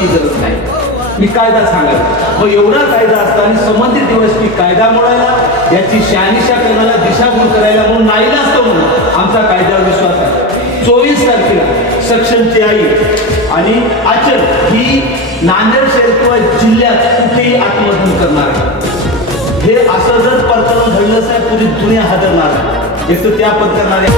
नियमाची गरज नाही, मी कायदा सांगायचा. मग एवढा कायदा असताना संबंधित दिवस की कायदा मोडायला, याची शहानिशा करण्याला, दिशाभूल करायला म्हणून नाईला असतो म्हणून आमचा कायद्यावर विश्वास आहे. 24 तारखेला सक्षमची आई आणि आचल ही नांदेड शहर किंवा जिल्ह्यात कुठेही आत्मदहन करणार आहे. हे असं जर प्रकरण घडलं साहेब, पुरी दुनिया हादरणार आहे. एक तर त्या प्रकरणाने